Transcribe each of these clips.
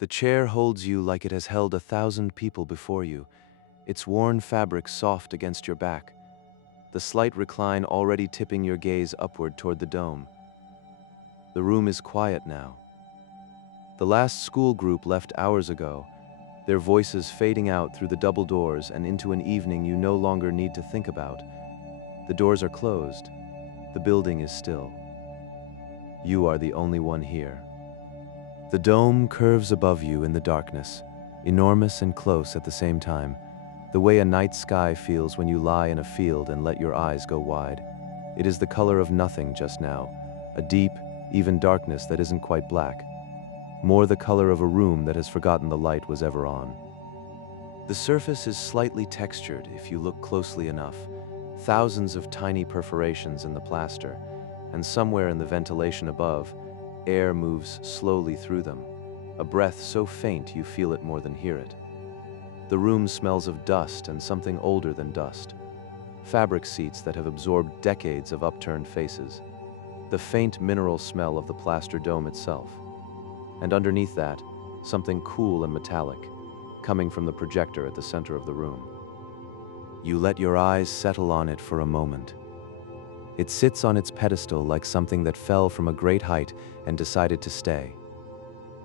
The chair holds you like it has held 1,000 people before you, its worn fabric soft against your back, the slight recline already tipping your gaze upward toward the dome. The room is quiet now. The last school group left hours ago, their voices fading out through the double doors and into an evening you no longer need to think about. The doors are closed. The building is still. You are the only one here. The dome curves above you in the darkness, enormous and close at the same time, the way a night sky feels when you lie in a field and let your eyes go wide. It is the color of nothing just now, a deep, even darkness that isn't quite black, more the color of a room that has forgotten the light was ever on. The surface is slightly textured if you look closely enough, thousands of tiny perforations in the plaster, and somewhere in the ventilation above, air moves slowly through them, a breath so faint you feel it more than hear it. The room smells of dust and something older than dust, fabric seats that have absorbed decades of upturned faces, the faint mineral smell of the plaster dome itself, and underneath that, something cool and metallic, coming from the projector at the center of the room. You let your eyes settle on it for a moment. It sits on its pedestal like something that fell from a great height and decided to stay.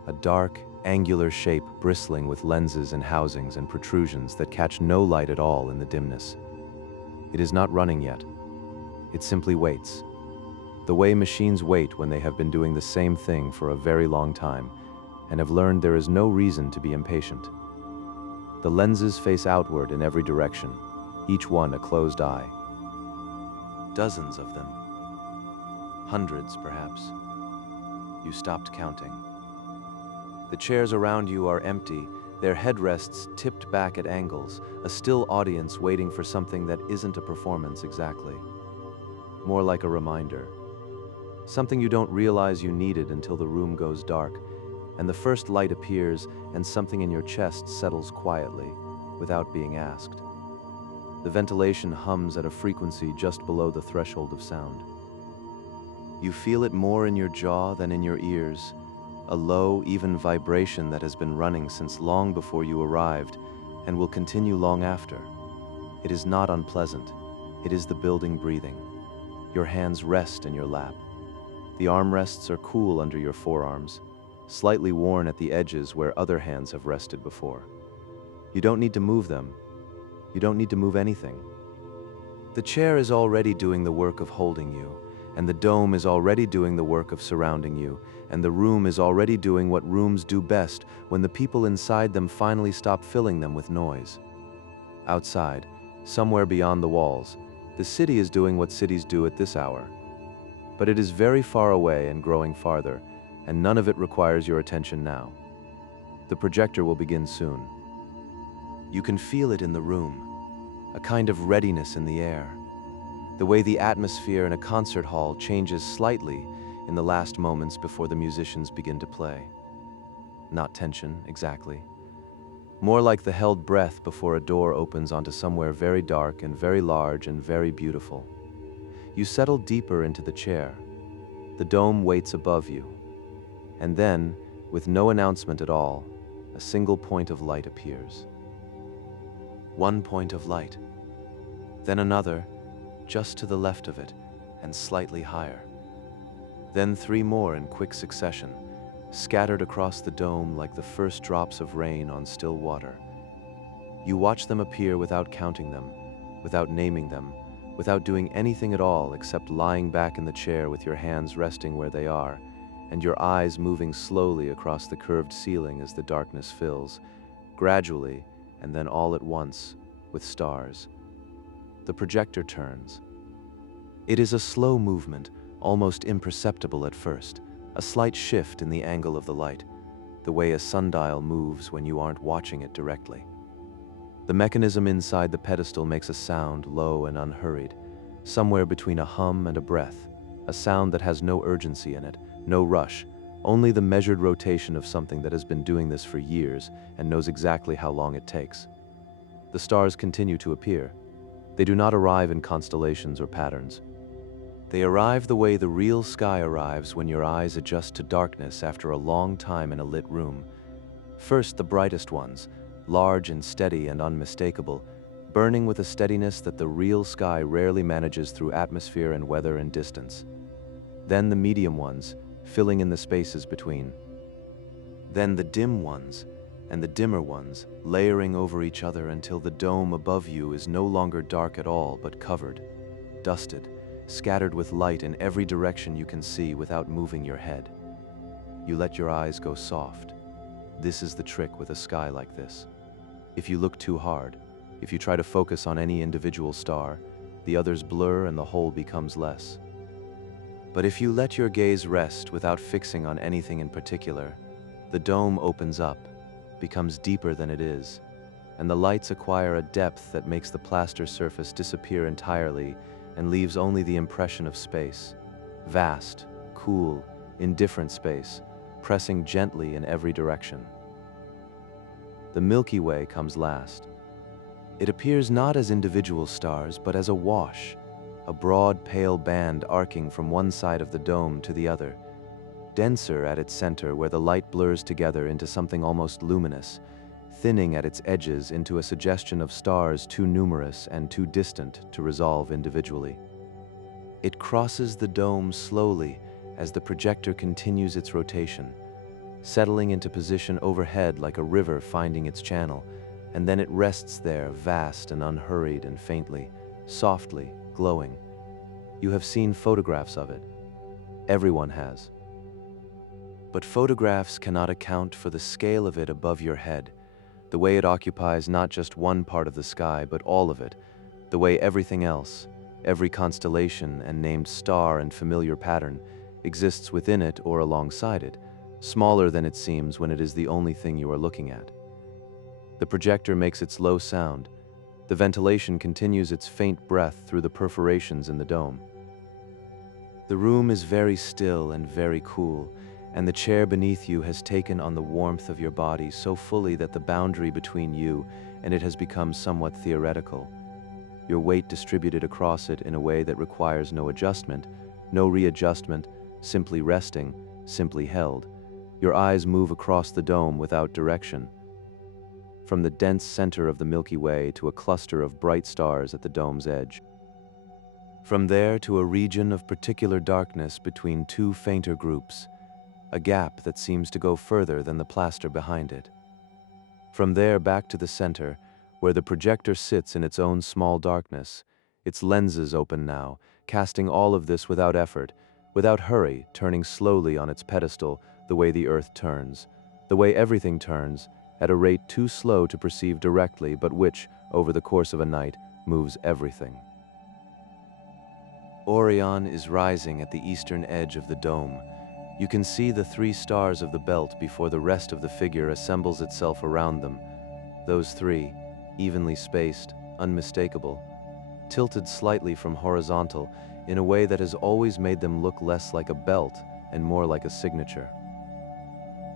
A dark, angular shape bristling with lenses and housings and protrusions that catch no light at all in the dimness. It is not running yet. It simply waits. The way machines wait when they have been doing the same thing for a very long time and have learned there is no reason to be impatient. The lenses face outward in every direction, each one a closed eye. Dozens of them. Hundreds, perhaps. You stopped counting. The chairs around you are empty, their headrests tipped back at angles, a still audience waiting for something that isn't a performance exactly. More like a reminder. Something you don't realize you needed until the room goes dark, and the first light appears and something in your chest settles quietly, without being asked. The ventilation hums at a frequency just below the threshold of sound. You feel it more in your jaw than in your ears, a low, even vibration that has been running since long before you arrived and will continue long after. It is not unpleasant. It is the building breathing. Your hands rest in your lap. The armrests are cool under your forearms, slightly worn at the edges where other hands have rested before. You don't need to move them. You don't need to move anything. The chair is already doing the work of holding you, and the dome is already doing the work of surrounding you, and the room is already doing what rooms do best when the people inside them finally stop filling them with noise. Outside, somewhere beyond the walls, the city is doing what cities do at this hour. But it is very far away and growing farther, and none of it requires your attention now. The projector will begin soon. You can feel it in the room, a kind of readiness in the air, the way the atmosphere in a concert hall changes slightly in the last moments before the musicians begin to play. Not tension, exactly. More like the held breath before a door opens onto somewhere very dark and very large and very beautiful. You settle deeper into the chair. The dome waits above you. And then, with no announcement at all, a single point of light appears. One point of light. Then another, just to the left of it, and slightly higher. Then 3 more in quick succession, scattered across the dome like the first drops of rain on still water. You watch them appear without counting them, without naming them, without doing anything at all except lying back in the chair with your hands resting where they are, and your eyes moving slowly across the curved ceiling as the darkness fills, gradually, and then all at once, with stars. The projector turns. It is a slow movement, almost imperceptible at first, a slight shift in the angle of the light, the way a sundial moves when you aren't watching it directly. The mechanism inside the pedestal makes a sound low and unhurried, somewhere between a hum and a breath, a sound that has no urgency in it, no rush, only the measured rotation of something that has been doing this for years and knows exactly how long it takes. The stars continue to appear. They do not arrive in constellations or patterns. They arrive the way the real sky arrives when your eyes adjust to darkness after a long time in a lit room. First, the brightest ones, large and steady and unmistakable, burning with a steadiness that the real sky rarely manages through atmosphere and weather and distance. Then the medium ones, filling in the spaces between. Then the dim ones, and the dimmer ones, layering over each other until the dome above you is no longer dark at all but covered, dusted, scattered with light in every direction you can see without moving your head. You let your eyes go soft. This is the trick with a sky like this. If you look too hard, if you try to focus on any individual star, the others blur and the whole becomes less. But if you let your gaze rest without fixing on anything in particular, the dome opens up, becomes deeper than it is, and the lights acquire a depth that makes the plaster surface disappear entirely and leaves only the impression of space. Vast, cool, indifferent space, pressing gently in every direction. The Milky Way comes last. It appears not as individual stars, but as a wash, a broad, pale band arcing from one side of the dome to the other, denser at its center where the light blurs together into something almost luminous, thinning at its edges into a suggestion of stars too numerous and too distant to resolve individually. It crosses the dome slowly as the projector continues its rotation, settling into position overhead like a river finding its channel, and then it rests there vast and unhurried and faintly, softly, glowing. You have seen photographs of it. Everyone has. But photographs cannot account for the scale of it above your head, the way it occupies not just one part of the sky, but all of it, the way everything else, every constellation and named star and familiar pattern, exists within it or alongside it, smaller than it seems when it is the only thing you are looking at. The projector makes its low sound. The ventilation continues its faint breath through the perforations in the dome. The room is very still and very cool, and the chair beneath you has taken on the warmth of your body so fully that the boundary between you and it has become somewhat theoretical. Your weight distributed across it in a way that requires no adjustment, no readjustment, simply resting, simply held. Your eyes move across the dome without direction, from the dense center of the Milky Way to a cluster of bright stars at the dome's edge. From there to a region of particular darkness between two fainter groups, a gap that seems to go further than the plaster behind it. From there back to the center, where the projector sits in its own small darkness, its lenses open now, casting all of this without effort, without hurry, turning slowly on its pedestal the way the Earth turns, the way everything turns, at a rate too slow to perceive directly, but which, over the course of a night, moves everything. Orion is rising at the eastern edge of the dome. You can see the three stars of the belt before the rest of the figure assembles itself around them. Those three, evenly spaced, unmistakable, tilted slightly from horizontal in a way that has always made them look less like a belt and more like a signature.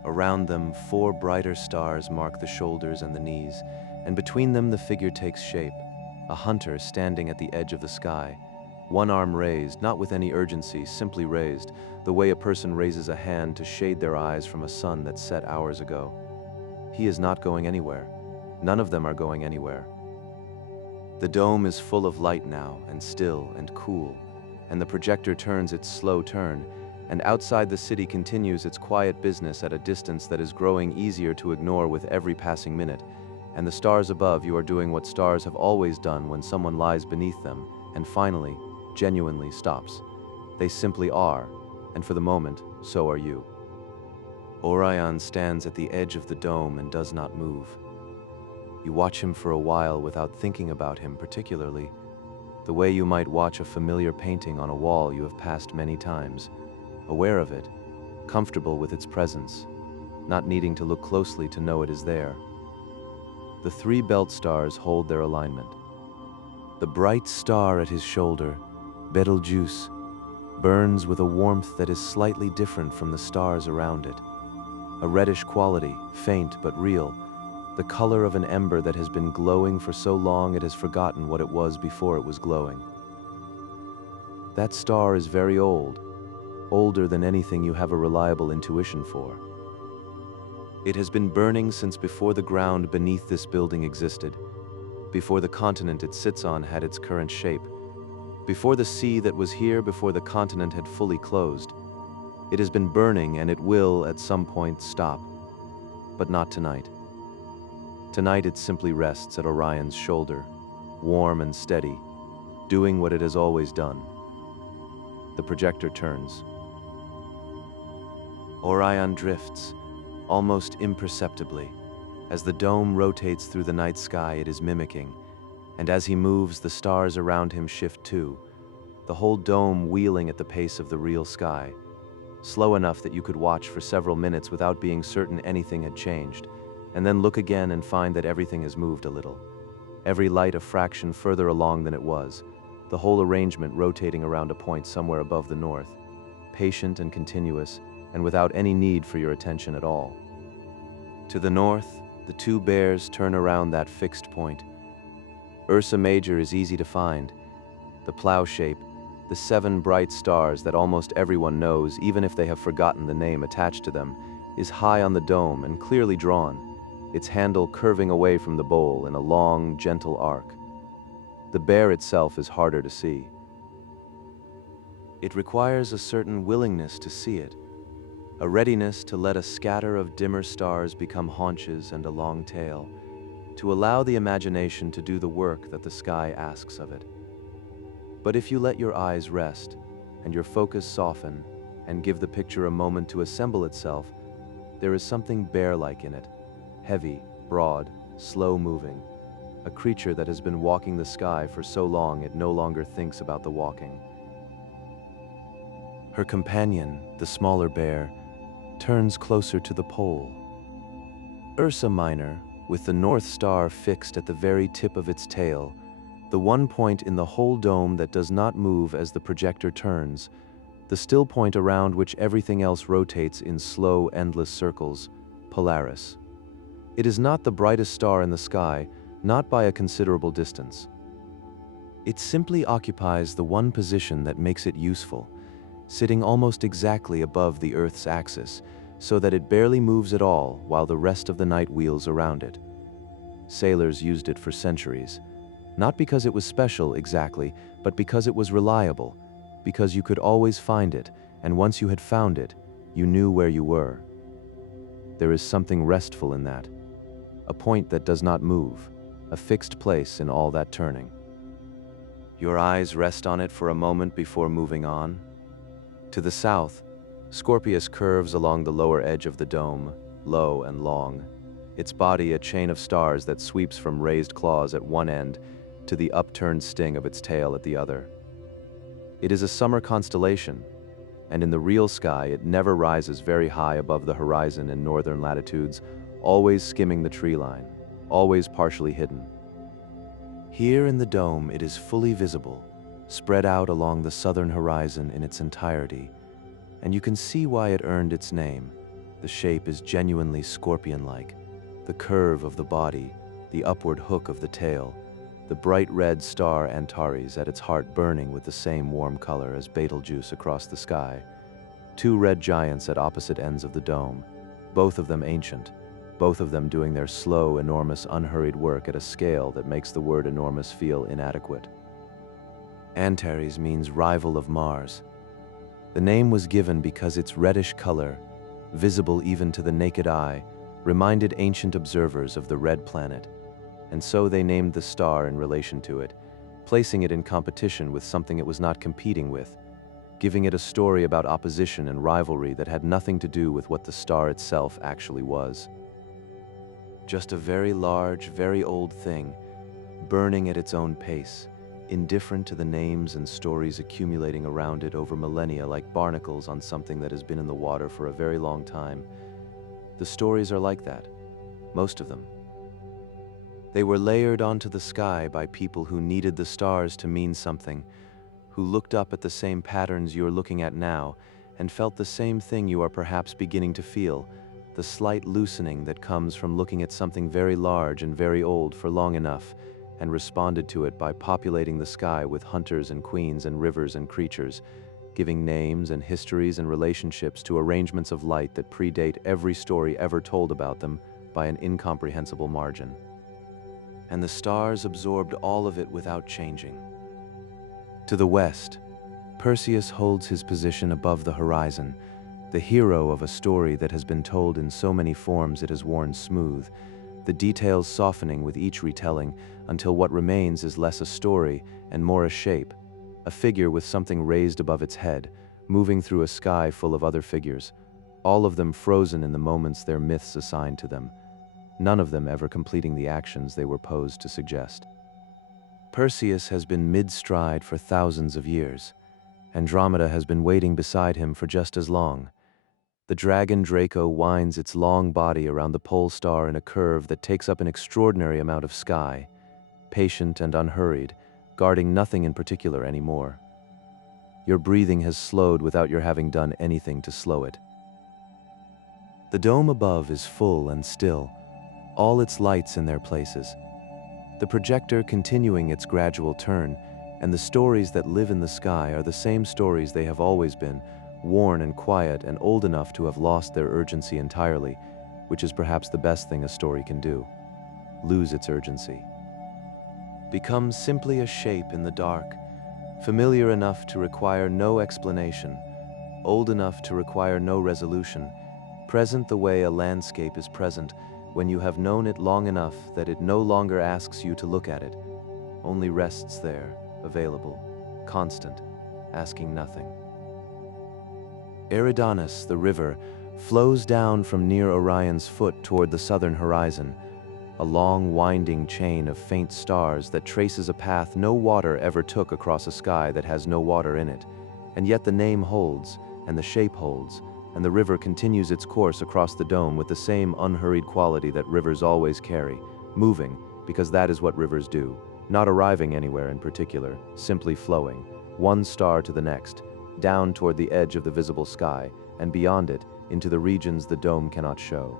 Around them, four brighter stars mark the shoulders and the knees, and between them the figure takes shape, a hunter standing at the edge of the sky, one arm raised, not with any urgency, simply raised, the way a person raises a hand to shade their eyes from a sun that set hours ago. He is not going anywhere. None of them are going anywhere. The dome is full of light now, and still and cool, and the projector turns its slow turn, and outside the city continues its quiet business at a distance that is growing easier to ignore with every passing minute, and the stars above you are doing what stars have always done when someone lies beneath them, and finally, genuinely stops. They simply are, and for the moment, so are you. Orion stands at the edge of the dome and does not move. You watch him for a while without thinking about him particularly, the way you might watch a familiar painting on a wall you have passed many times, aware of it, comfortable with its presence, not needing to look closely to know it is there. The three belt stars hold their alignment. The bright star at his shoulder, Betelgeuse, burns with a warmth that is slightly different from the stars around it. A reddish quality, faint but real, the color of an ember that has been glowing for so long it has forgotten what it was before it was glowing. That star is very old, older than anything you have a reliable intuition for. It has been burning since before the ground beneath this building existed, before the continent it sits on had its current shape, before the sea that was here before the continent had fully closed. It has been burning, and it will, at some point, stop. But not tonight. Tonight it simply rests at Orion's shoulder, warm and steady, doing what it has always done. The projector turns. Orion drifts, almost imperceptibly. As the dome rotates through the night sky, it is mimicking, and as he moves, the stars around him shift too, the whole dome wheeling at the pace of the real sky, slow enough that you could watch for several minutes without being certain anything had changed, and then look again and find that everything has moved a little. Every light a fraction further along than it was, the whole arrangement rotating around a point somewhere above the north, patient and continuous, and without any need for your attention at all. To the north, the two bears turn around that fixed point. Ursa Major is easy to find. The plow shape, the 7 bright stars that almost everyone knows, even if they have forgotten the name attached to them, is high on the dome and clearly drawn, its handle curving away from the bowl in a long, gentle arc. The bear itself is harder to see. It requires a certain willingness to see it, a readiness to let a scatter of dimmer stars become haunches and a long tail, to allow the imagination to do the work that the sky asks of it. But if you let your eyes rest, and your focus soften, and give the picture a moment to assemble itself, there is something bear-like in it, heavy, broad, slow-moving, a creature that has been walking the sky for so long it no longer thinks about the walking. Her companion, the smaller bear, turns closer to the pole. Ursa Minor, with the North Star fixed at the very tip of its tail, the one point in the whole dome that does not move as the projector turns, the still point around which everything else rotates in slow, endless circles, Polaris. It is not the brightest star in the sky, not by a considerable distance. It simply occupies the one position that makes it useful, sitting almost exactly above the Earth's axis, so that it barely moves at all while the rest of the night wheels around it. Sailors used it for centuries, not because it was special exactly, but because it was reliable, because you could always find it, and once you had found it, you knew where you were. There is something restful in that, a point that does not move, a fixed place in all that turning. Your eyes rest on it for a moment before moving on. To the south, Scorpius curves along the lower edge of the dome, low and long, its body a chain of stars that sweeps from raised claws at one end to the upturned sting of its tail at the other. It is a summer constellation, and in the real sky it never rises very high above the horizon in northern latitudes, always skimming the tree line, always partially hidden. Here in the dome it is fully visible, spread out along the southern horizon in its entirety, and you can see why it earned its name. The shape is genuinely scorpion-like, the curve of the body, the upward hook of the tail, the bright red star Antares at its heart burning with the same warm color as Betelgeuse across the sky. 2 red giants at opposite ends of the dome, both of them ancient, both of them doing their slow, enormous, unhurried work at a scale that makes the word enormous feel inadequate. Antares means rival of Mars. The name was given because its reddish color, visible even to the naked eye, reminded ancient observers of the red planet, and so they named the star in relation to it, placing it in competition with something it was not competing with, giving it a story about opposition and rivalry that had nothing to do with what the star itself actually was. Just a very large, very old thing, burning at its own pace, indifferent to the names and stories accumulating around it over millennia like barnacles on something that has been in the water for a very long time. The stories are like that, most of them. They were layered onto the sky by people who needed the stars to mean something, who looked up at the same patterns you're looking at now and felt the same thing you are perhaps beginning to feel, the slight loosening that comes from looking at something very large and very old for long enough, and responded to it by populating the sky with hunters and queens and rivers and creatures, giving names and histories and relationships to arrangements of light that predate every story ever told about them by an incomprehensible margin. And the stars absorbed all of it without changing. To the west, Perseus holds his position above the horizon, the hero of a story that has been told in so many forms it has worn smooth, the details softening with each retelling until what remains is less a story and more a shape, a figure with something raised above its head, moving through a sky full of other figures, all of them frozen in the moments their myths assigned to them, none of them ever completing the actions they were posed to suggest. Perseus has been mid-stride for thousands of years. Andromeda has been waiting beside him for just as long. The dragon Draco winds its long body around the pole star in a curve that takes up an extraordinary amount of sky, patient and unhurried, guarding nothing in particular anymore. Your breathing has slowed without your having done anything to slow it. The dome above is full and still, all its lights in their places. The projector continuing its gradual turn, and the stories that live in the sky are the same stories they have always been, worn and quiet and old enough to have lost their urgency entirely, which is perhaps the best thing a story can do: lose its urgency. Become simply a shape in the dark, familiar enough to require no explanation, old enough to require no resolution, present the way a landscape is present when you have known it long enough that it no longer asks you to look at it, only rests there, available, constant, asking nothing. Eridanus, the river, flows down from near Orion's foot toward the southern horizon, a long winding chain of faint stars that traces a path no water ever took across a sky that has no water in it, and yet the name holds, and the shape holds, and the river continues its course across the dome with the same unhurried quality that rivers always carry, moving, because that is what rivers do, not arriving anywhere in particular, simply flowing, one star to the next, down toward the edge of the visible sky, and beyond it, into the regions the dome cannot show.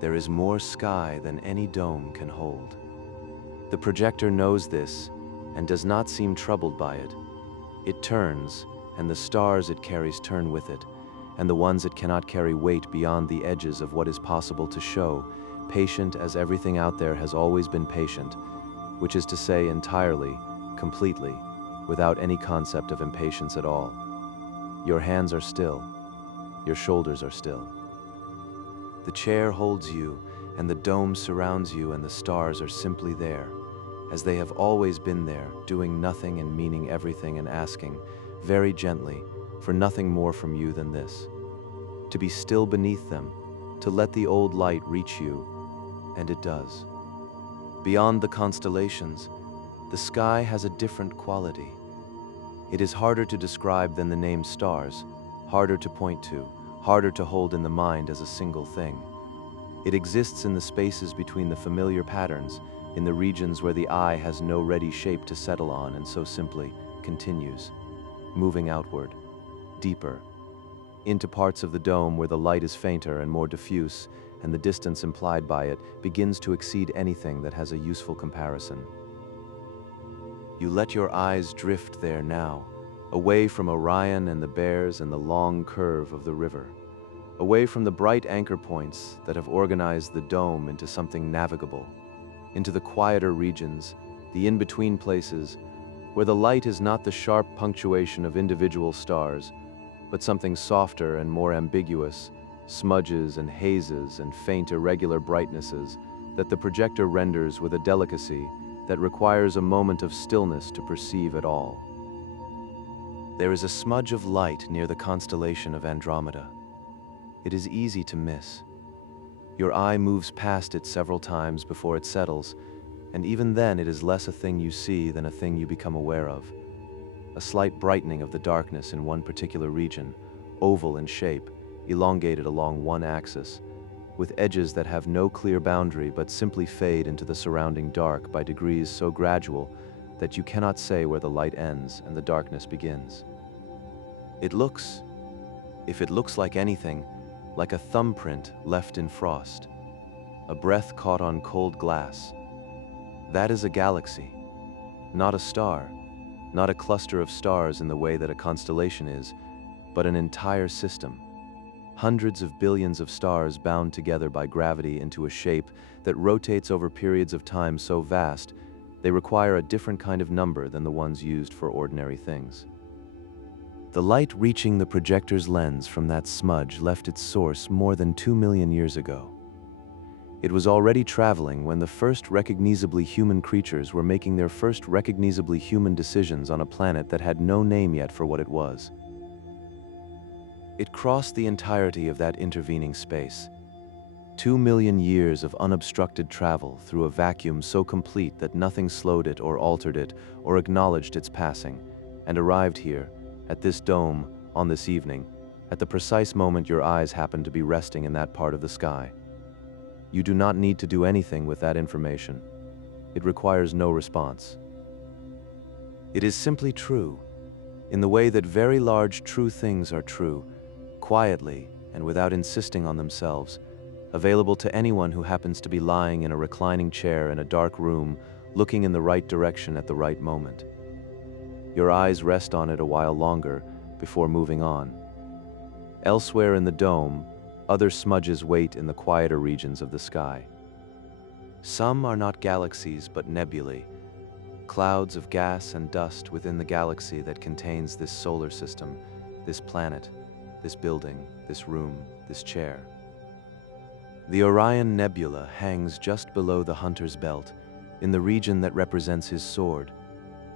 There is more sky than any dome can hold. The projector knows this, and does not seem troubled by it. It turns, and the stars it carries turn with it, and the ones it cannot carry wait beyond the edges of what is possible to show, patient as everything out there has always been patient, which is to say entirely, completely, without any concept of impatience at all. Your hands are still. Your shoulders are still. The chair holds you, and the dome surrounds you, and the stars are simply there, as they have always been there, doing nothing and meaning everything and asking, very gently, for nothing more from you than this: to be still beneath them, to let the old light reach you, and it does. Beyond the constellations, the sky has a different quality. It is harder to describe than the name stars, harder to point to, harder to hold in the mind as a single thing. It exists in the spaces between the familiar patterns, in the regions where the eye has no ready shape to settle on, and so simply continues, moving outward, deeper, into parts of the dome where the light is fainter and more diffuse, and the distance implied by it begins to exceed anything that has a useful comparison. You let your eyes drift there now, away from Orion and the bears and the long curve of the river, away from the bright anchor points that have organized the dome into something navigable, into the quieter regions, the in-between places, where the light is not the sharp punctuation of individual stars, but something softer and more ambiguous, smudges and hazes and faint irregular brightnesses that the projector renders with a delicacy that requires a moment of stillness to perceive at all. There is a smudge of light near the constellation of Andromeda. It is easy to miss. Your eye moves past it several times before it settles, and even then it is less a thing you see than a thing you become aware of. A slight brightening of the darkness in one particular region, oval in shape, elongated along one axis, with edges that have no clear boundary but simply fade into the surrounding dark by degrees so gradual that you cannot say where the light ends and the darkness begins. It looks, if it looks like anything, like a thumbprint left in frost, a breath caught on cold glass. That is a galaxy, not a star, not a cluster of stars in the way that a constellation is, but an entire system. Hundreds of billions of stars bound together by gravity into a shape that rotates over periods of time so vast, they require a different kind of number than the ones used for ordinary things. The light reaching the projector's lens from that smudge left its source more than 2 million years ago. It was already traveling when the first recognizably human creatures were making their first recognizably human decisions on a planet that had no name yet for what it was. It crossed the entirety of that intervening space. 2 million years of unobstructed travel through a vacuum so complete that nothing slowed it or altered it or acknowledged its passing, and arrived here, at this dome, on this evening, at the precise moment your eyes happened to be resting in that part of the sky. You do not need to do anything with that information. It requires no response. It is simply true, in the way that very large true things are true, quietly and without insisting on themselves, available to anyone who happens to be lying in a reclining chair in a dark room, looking in the right direction at the right moment. Your eyes rest on it a while longer before moving on. Elsewhere in the dome, other smudges wait in the quieter regions of the sky. Some are not galaxies but nebulae, clouds of gas and dust within the galaxy that contains this solar system, this planet, this building, this room, this chair. The Orion Nebula hangs just below the hunter's belt, in the region that represents his sword,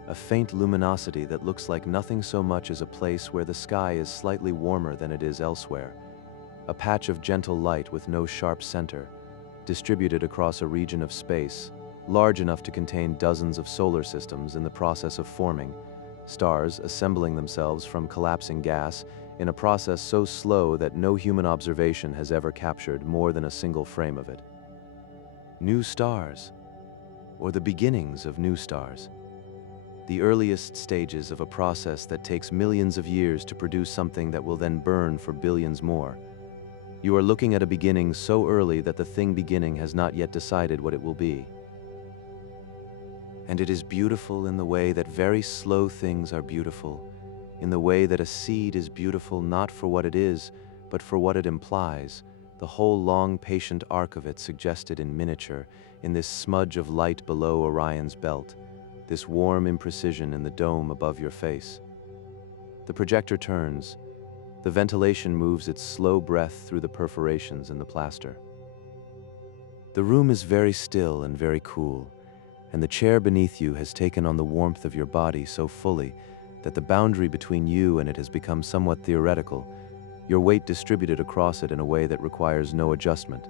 a faint luminosity that looks like nothing so much as a place where the sky is slightly warmer than it is elsewhere, a patch of gentle light with no sharp center, distributed across a region of space, large enough to contain dozens of solar systems in the process of forming, stars assembling themselves from collapsing gas in a process so slow that no human observation has ever captured more than a single frame of it. New stars, or the beginnings of new stars, the earliest stages of a process that takes millions of years to produce something that will then burn for billions more. You are looking at a beginning so early that the thing beginning has not yet decided what it will be. And it is beautiful in the way that very slow things are beautiful, in the way that a seed is beautiful not for what it is, but for what it implies, the whole long patient arc of it suggested in miniature, in this smudge of light below Orion's belt, this warm imprecision in the dome above your face. The projector turns. The ventilation moves its slow breath through the perforations in the plaster. The room is very still and very cool, and the chair beneath you has taken on the warmth of your body so fully that the boundary between you and it has become somewhat theoretical, your weight distributed across it in a way that requires no adjustment,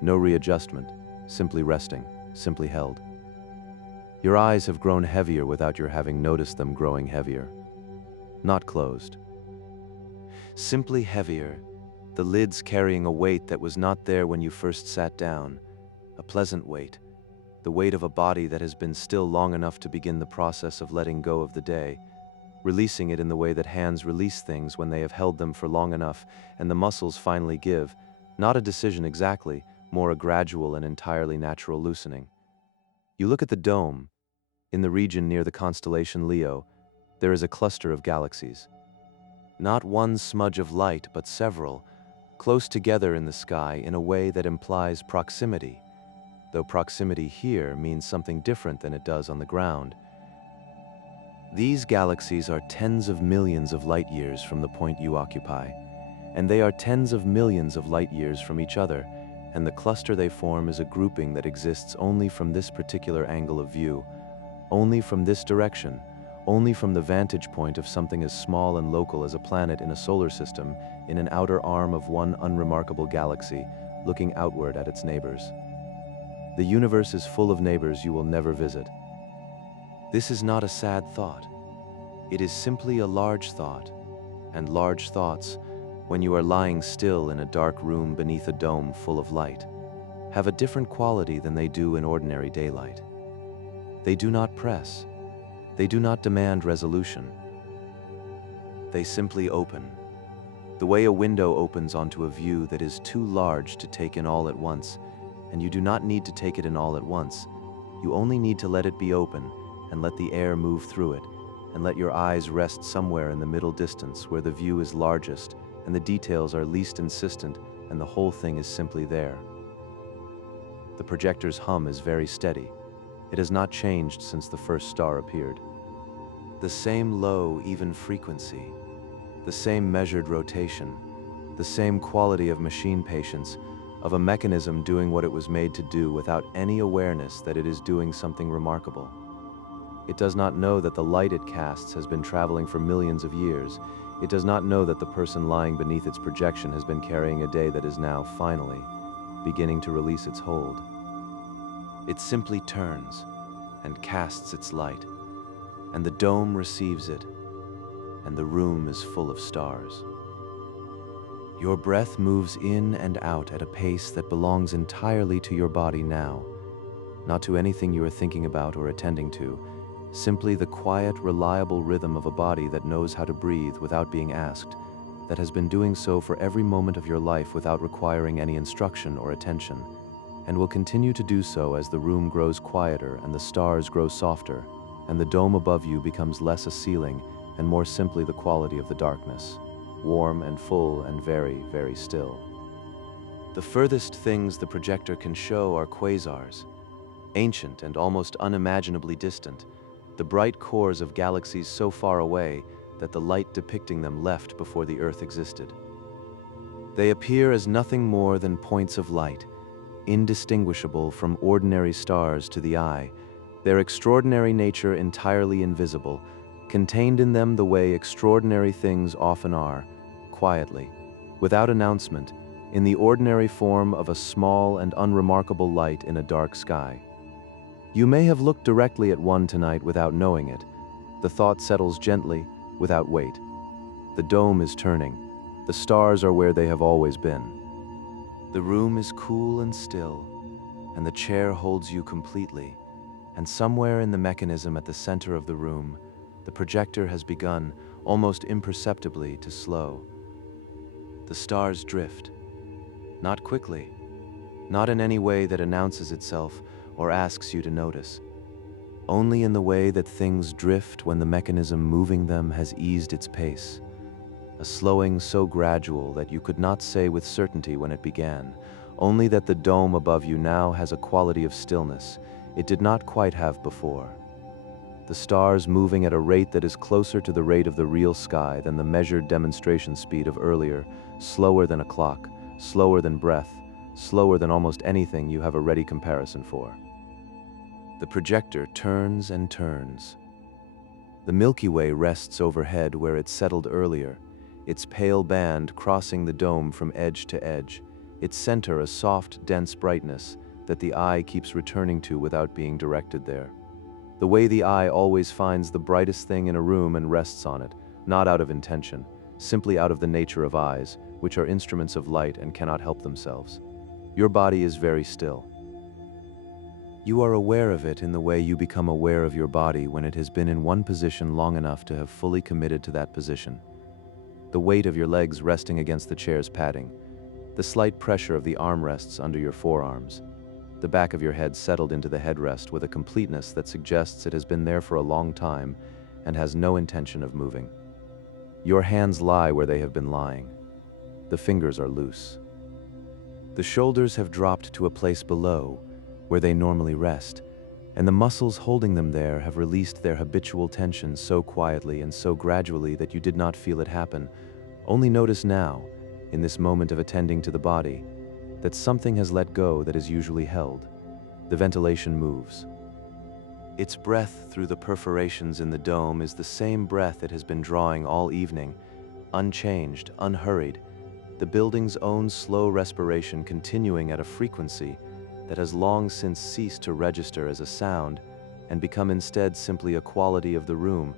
no readjustment, simply resting, simply held. Your eyes have grown heavier without your having noticed them growing heavier. Not closed. Simply heavier, the lids carrying a weight that was not there when you first sat down, a pleasant weight, the weight of a body that has been still long enough to begin the process of letting go of the day, releasing it in the way that hands release things when they have held them for long enough and the muscles finally give, not a decision exactly, more a gradual and entirely natural loosening. You look at the dome. In the region near the constellation Leo, there is a cluster of galaxies. Not one smudge of light, but several, close together in the sky in a way that implies proximity, though proximity here means something different than it does on the ground. These galaxies are tens of millions of light years from the point you occupy, and they are tens of millions of light years from each other, and the cluster they form is a grouping that exists only from this particular angle of view, only from this direction, only from the vantage point of something as small and local as a planet in a solar system in an outer arm of one unremarkable galaxy, looking outward at its neighbors. The universe is full of neighbors you will never visit. This is not a sad thought. It is simply a large thought, and large thoughts, when you are lying still in a dark room beneath a dome full of light, have a different quality than they do in ordinary daylight. They do not press. They do not demand resolution. They simply open, the way a window opens onto a view that is too large to take in all at once, and you do not need to take it in all at once. You only need to let it be open and let the air move through it, and let your eyes rest somewhere in the middle distance where the view is largest and the details are least insistent and the whole thing is simply there. The projector's hum is very steady. It has not changed since the first star appeared. The same low, even frequency, the same measured rotation, the same quality of machine patience, of a mechanism doing what it was made to do without any awareness that it is doing something remarkable. It does not know that the light it casts has been traveling for millions of years. It does not know that the person lying beneath its projection has been carrying a day that is now, finally, beginning to release its hold. It simply turns and casts its light, and the dome receives it, and the room is full of stars. Your breath moves in and out at a pace that belongs entirely to your body now, not to anything you are thinking about or attending to, simply the quiet, reliable rhythm of a body that knows how to breathe without being asked, that has been doing so for every moment of your life without requiring any instruction or attention, and will continue to do so as the room grows quieter and the stars grow softer, and the dome above you becomes less a ceiling and more simply the quality of the darkness, warm and full and very, very still. The furthest things the projector can show are quasars, ancient and almost unimaginably distant, the bright cores of galaxies so far away that the light depicting them left before the Earth existed. They appear as nothing more than points of light, indistinguishable from ordinary stars to the eye, their extraordinary nature entirely invisible, contained in them the way extraordinary things often are, quietly, without announcement, in the ordinary form of a small and unremarkable light in a dark sky. You may have looked directly at one tonight without knowing it. The thought settles gently, without weight. The dome is turning. The stars are where they have always been. The room is cool and still, and the chair holds you completely, and somewhere in the mechanism at the center of the room, the projector has begun, almost imperceptibly, to slow. The stars drift. Not quickly, not in any way that announces itself or asks you to notice. Only in the way that things drift when the mechanism moving them has eased its pace. A slowing so gradual that you could not say with certainty when it began, only that the dome above you now has a quality of stillness it did not quite have before. The stars moving at a rate that is closer to the rate of the real sky than the measured demonstration speed of earlier, slower than a clock, slower than breath, slower than almost anything you have a ready comparison for. The projector turns and turns. The Milky Way rests overhead where it settled earlier, its pale band crossing the dome from edge to edge, its center a soft, dense brightness that the eye keeps returning to without being directed there. The way the eye always finds the brightest thing in a room and rests on it, not out of intention, simply out of the nature of eyes, which are instruments of light and cannot help themselves. Your body is very still. You are aware of it in the way you become aware of your body when it has been in one position long enough to have fully committed to that position. The weight of your legs resting against the chair's padding, the slight pressure of the armrests under your forearms, the back of your head settled into the headrest with a completeness that suggests it has been there for a long time and has no intention of moving. Your hands lie where they have been lying. The fingers are loose. The shoulders have dropped to a place below, where they normally rest, and the muscles holding them there have released their habitual tension so quietly and so gradually that you did not feel it happen. Only notice now, in this moment of attending to the body, that something has let go that is usually held. The ventilation moves. Its breath through the perforations in the dome is the same breath it has been drawing all evening, unchanged, unhurried, the building's own slow respiration continuing at a frequency that has long since ceased to register as a sound and become instead simply a quality of the room,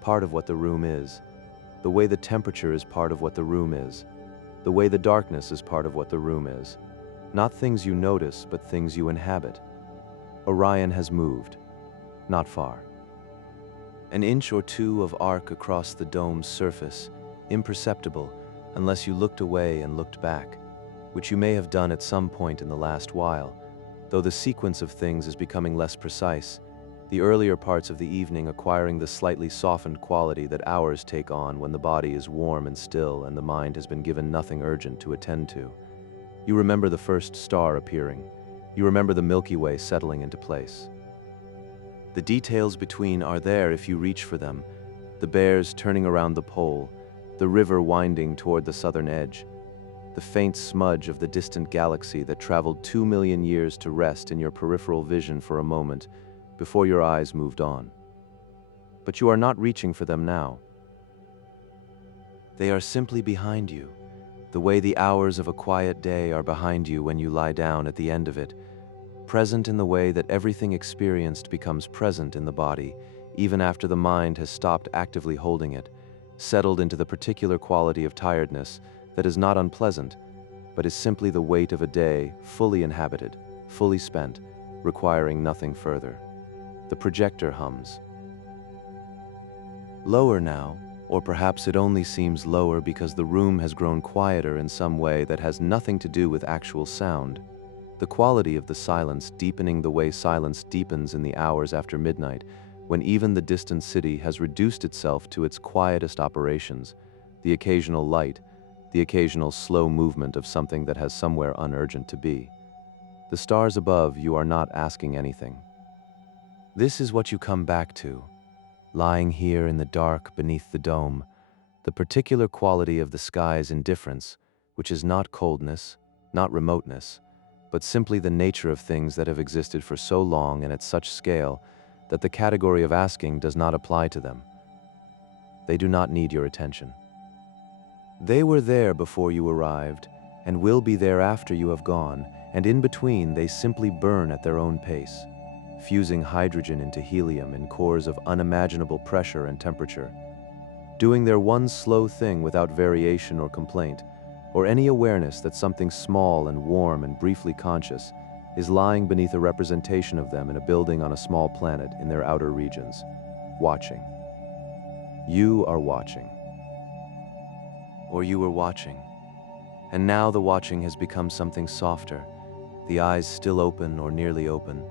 part of what the room is, the way the temperature is part of what the room is, the way the darkness is part of what the room is. Not things you notice, but things you inhabit. Orion has moved, not far. An inch or two of arc across the dome's surface, imperceptible unless you looked away and looked back, which you may have done at some point in the last while, though the sequence of things is becoming less precise, the earlier parts of the evening acquiring the slightly softened quality that hours take on when the body is warm and still and the mind has been given nothing urgent to attend to. You remember the first star appearing. You remember the Milky Way settling into place. The details between are there if you reach for them. The bears turning around the pole, the river winding toward the southern edge, the faint smudge of the distant galaxy that traveled 2 million years to rest in your peripheral vision for a moment before your eyes moved on. But you are not reaching for them now. They are simply behind you, the way the hours of a quiet day are behind you when you lie down at the end of it, present in the way that everything experienced becomes present in the body, even after the mind has stopped actively holding it, settled into the particular quality of tiredness that is not unpleasant, but is simply the weight of a day fully inhabited, fully spent, requiring nothing further. The projector hums. Lower now, or perhaps it only seems lower because the room has grown quieter in some way that has nothing to do with actual sound. The quality of the silence deepening the way silence deepens in the hours after midnight, when even the distant city has reduced itself to its quietest operations, the occasional light, the occasional slow movement of something that has somewhere unurgent to be. The stars above you are not asking anything. This is what you come back to, lying here in the dark beneath the dome, the particular quality of the sky's indifference, which is not coldness, not remoteness, but simply the nature of things that have existed for so long and at such scale that the category of asking does not apply to them. They do not need your attention. They were there before you arrived, and will be there after you have gone, and in between they simply burn at their own pace, fusing hydrogen into helium in cores of unimaginable pressure and temperature, doing their one slow thing without variation or complaint, or any awareness that something small and warm and briefly conscious is lying beneath a representation of them in a building on a small planet in their outer regions, watching. You are watching. Or you were watching. And now the watching has become something softer, the eyes still open or nearly open,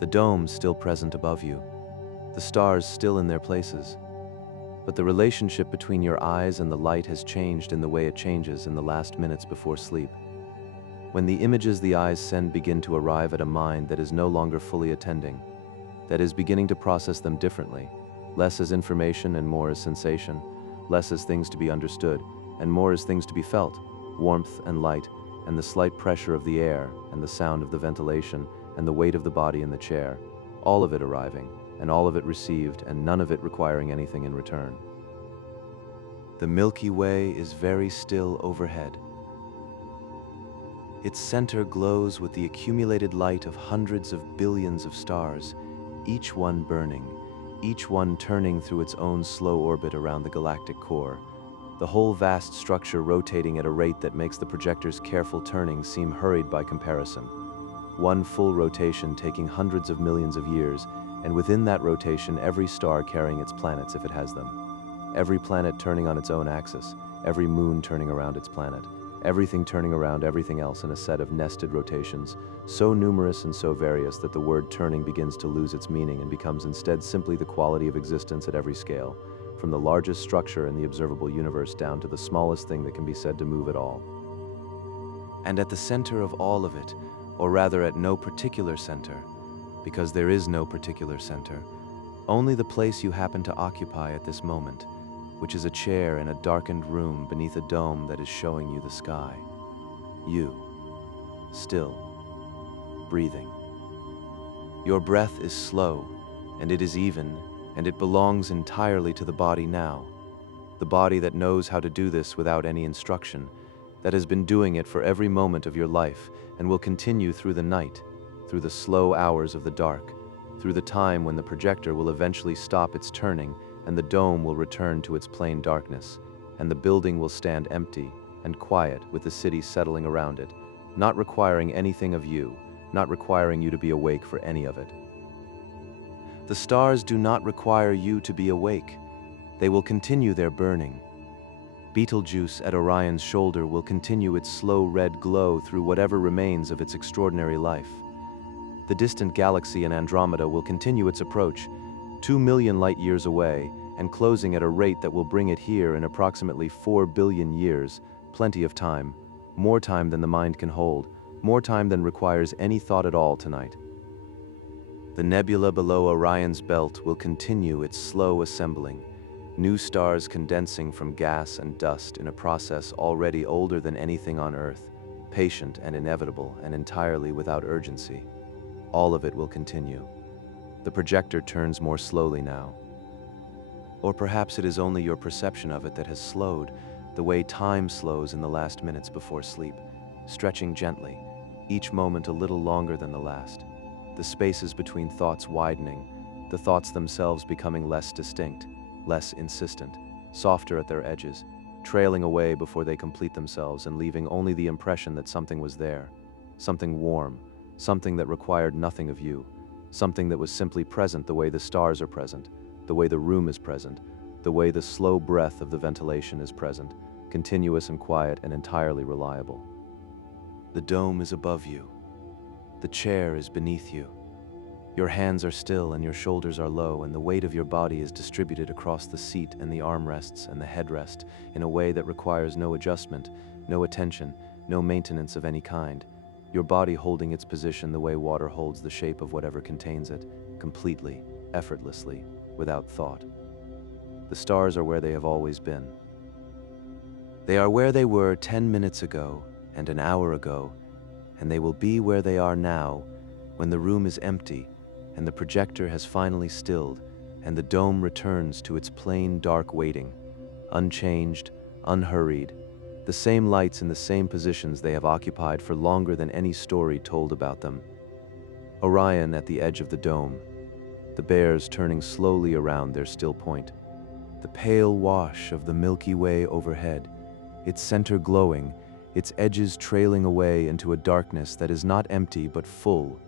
the dome still present above you, the stars still in their places. But the relationship between your eyes and the light has changed in the way it changes in the last minutes before sleep. When the images the eyes send begin to arrive at a mind that is no longer fully attending, that is beginning to process them differently, less as information and more as sensation, less as things to be understood and more as things to be felt, warmth and light, and the slight pressure of the air and the sound of the ventilation and the weight of the body in the chair, all of it arriving, and all of it received, and none of it requiring anything in return. The Milky Way is very still overhead. Its center glows with the accumulated light of hundreds of billions of stars, each one burning, each one turning through its own slow orbit around the galactic core, the whole vast structure rotating at a rate that makes the projector's careful turning seem hurried by comparison. One full rotation taking hundreds of millions of years, and within that rotation every star carrying its planets if it has them. Every planet turning on its own axis, every moon turning around its planet, everything turning around everything else in a set of nested rotations, so numerous and so various that the word turning begins to lose its meaning and becomes instead simply the quality of existence at every scale, from the largest structure in the observable universe down to the smallest thing that can be said to move at all. And at the center of all of it, or rather at no particular center, because there is no particular center, only the place you happen to occupy at this moment, which is a chair in a darkened room beneath a dome that is showing you the sky. You, still, breathing. Your breath is slow, and it is even, and it belongs entirely to the body now, the body that knows how to do this without any instruction, that has been doing it for every moment of your life and will continue through the night, through the slow hours of the dark, through the time when the projector will eventually stop its turning and the dome will return to its plain darkness, and the building will stand empty and quiet with the city settling around it, not requiring anything of you, not requiring you to be awake for any of it. The stars do not require you to be awake. They will continue their burning. Betelgeuse at Orion's shoulder will continue its slow red glow through whatever remains of its extraordinary life. The distant galaxy in Andromeda will continue its approach, 2 million light-years away, and closing at a rate that will bring it here in approximately 4 billion years, plenty of time, more time than the mind can hold, more time than requires any thought at all tonight. The nebula below Orion's belt will continue its slow assembling, new stars condensing from gas and dust in a process already older than anything on Earth, patient and inevitable and entirely without urgency. All of it will continue. The projector turns more slowly now. Or perhaps it is only your perception of it that has slowed, the way time slows in the last minutes before sleep, stretching gently, each moment a little longer than the last. The spaces between thoughts widening, the thoughts themselves becoming less distinct, less insistent, softer at their edges, trailing away before they complete themselves and leaving only the impression that something was there, something warm, something that required nothing of you, something that was simply present the way the stars are present, the way the room is present, the way the slow breath of the ventilation is present, continuous and quiet and entirely reliable. The dome is above you. The chair is beneath you. Your hands are still and your shoulders are low, and the weight of your body is distributed across the seat and the armrests and the headrest in a way that requires no adjustment, no attention, no maintenance of any kind. Your body holding its position the way water holds the shape of whatever contains it, completely, effortlessly, without thought. The stars are where they have always been. They are where they were 10 minutes ago and an hour ago, and they will be where they are now when the room is empty and the projector has finally stilled and the dome returns to its plain dark waiting, unchanged, unhurried, the same lights in the same positions they have occupied for longer than any story told about them. Orion at the edge of the dome, the bears turning slowly around their still point, the pale wash of the Milky Way overhead, its center glowing, its edges trailing away into a darkness that is not empty but full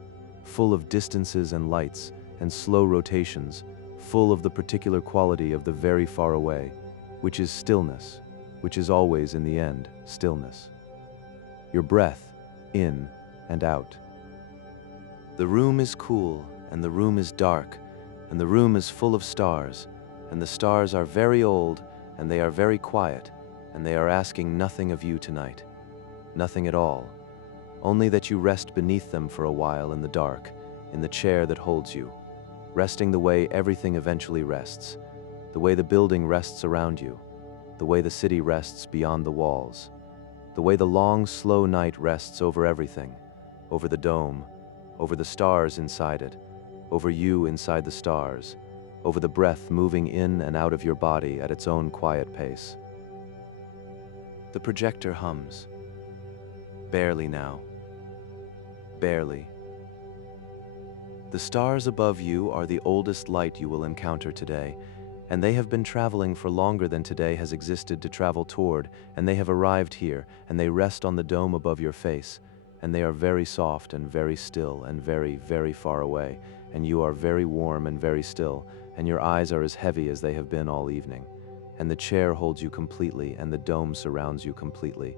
of distances and lights and slow rotations, full of the particular quality of the very far away, which is stillness, which is always in the end stillness. Your breath, in and out. The room is cool, and the room is dark, and the room is full of stars, and the stars are very old, and they are very quiet, and they are asking nothing of you tonight. Nothing at all, only that you rest beneath them for a while in the dark, in the chair that holds you, resting the way everything eventually rests, the way the building rests around you, the way the city rests beyond the walls, the way the long, slow night rests over everything, over the dome, over the stars inside it, over you inside the stars, over the breath moving in and out of your body at its own quiet pace. The projector hums. Barely now. Barely. The stars above you are the oldest light you will encounter today, and they have been traveling for longer than today has existed to travel toward, and they have arrived here, and they rest on the dome above your face, and they are very soft and very still and very, very far away, and you are very warm and very still, and your eyes are as heavy as they have been all evening, and the chair holds you completely, and the dome surrounds you completely,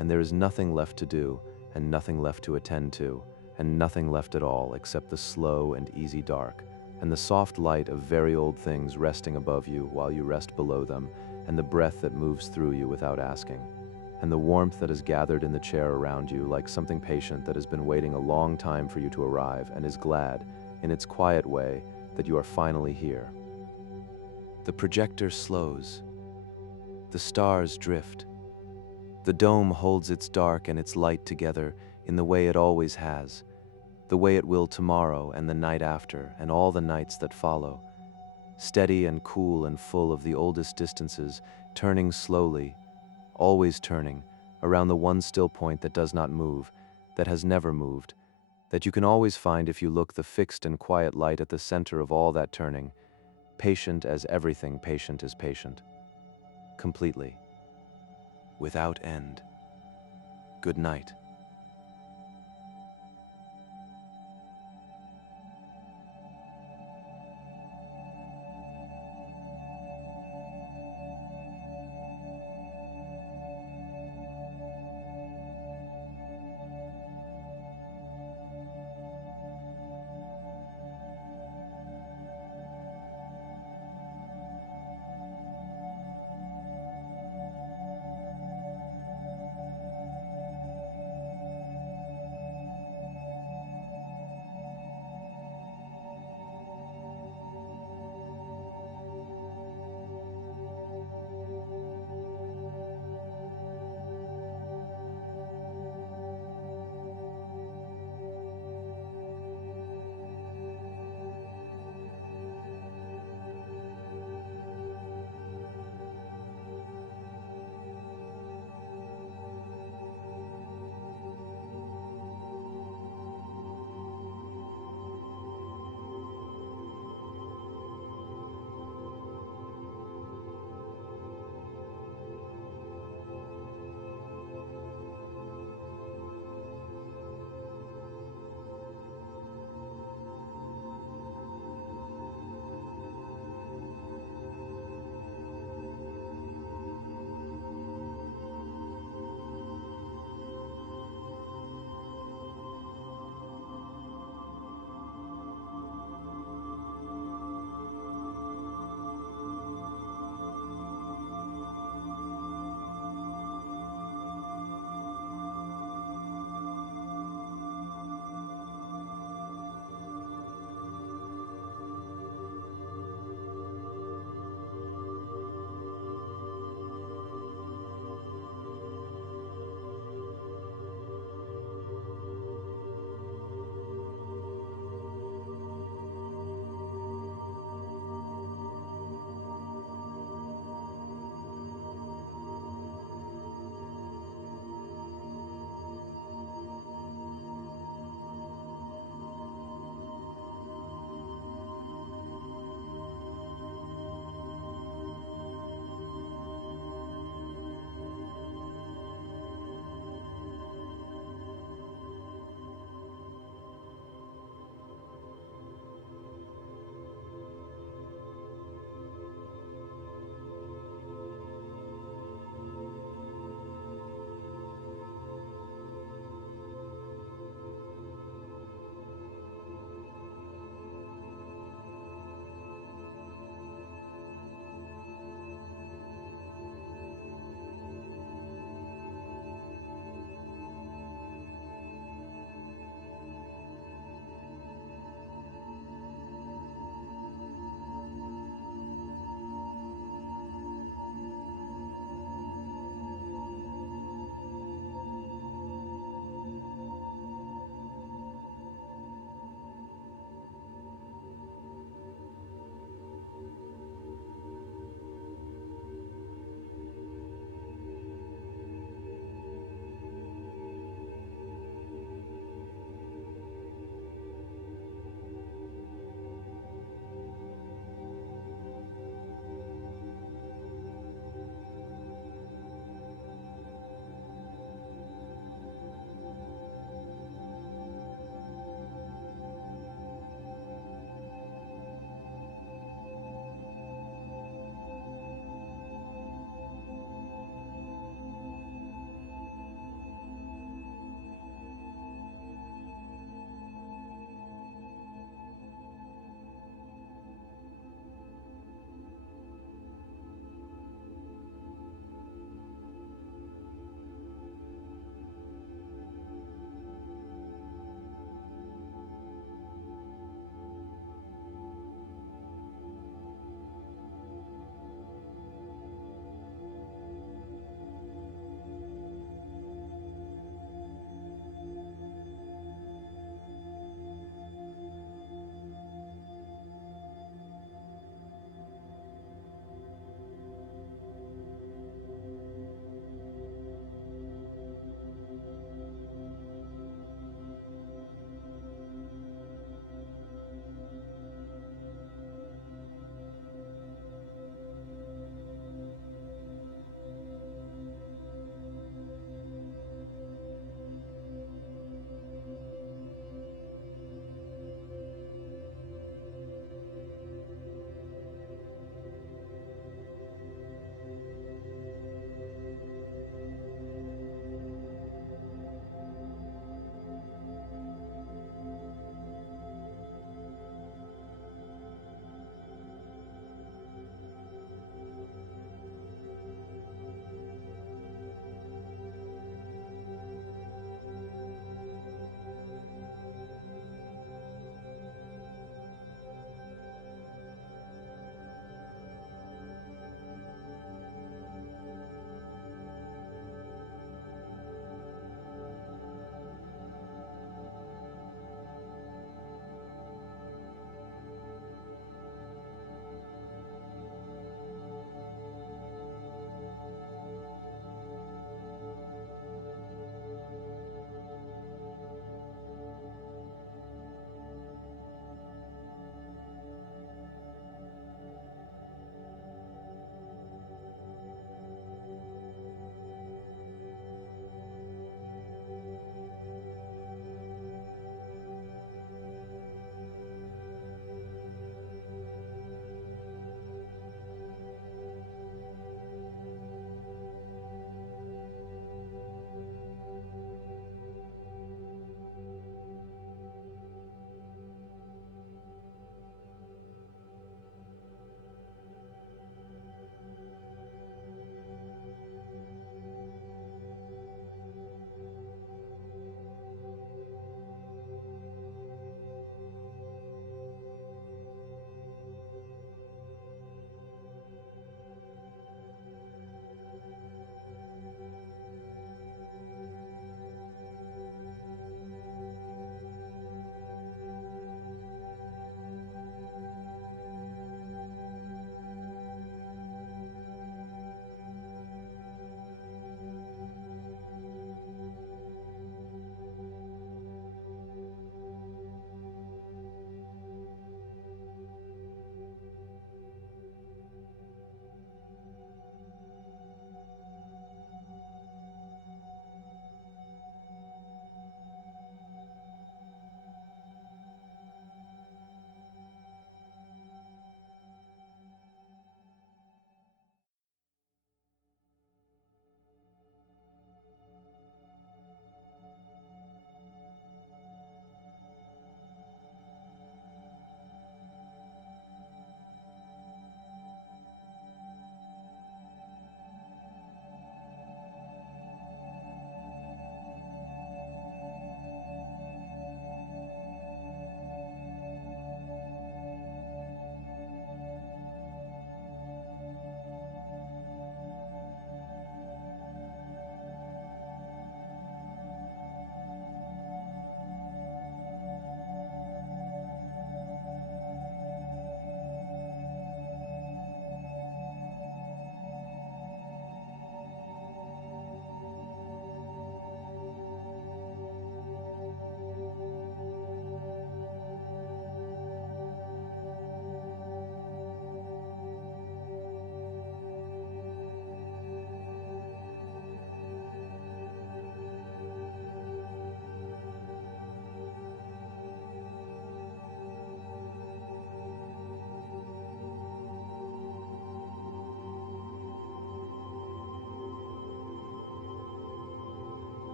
and there is nothing left to do, and nothing left to attend to, and nothing left at all except the slow and easy dark, and the soft light of very old things resting above you while you rest below them, and the breath that moves through you without asking, and the warmth that is gathered in the chair around you like something patient that has been waiting a long time for you to arrive and is glad, in its quiet way, that you are finally here. The projector slows. The stars drift. The dome holds its dark and its light together in the way it always has, the way it will tomorrow and the night after and all the nights that follow, steady and cool and full of the oldest distances, turning slowly, always turning, around the one still point that does not move, that has never moved, that you can always find if you look the fixed and quiet light at the center of all that turning, patient as everything patient is patient, completely, without end. Good night.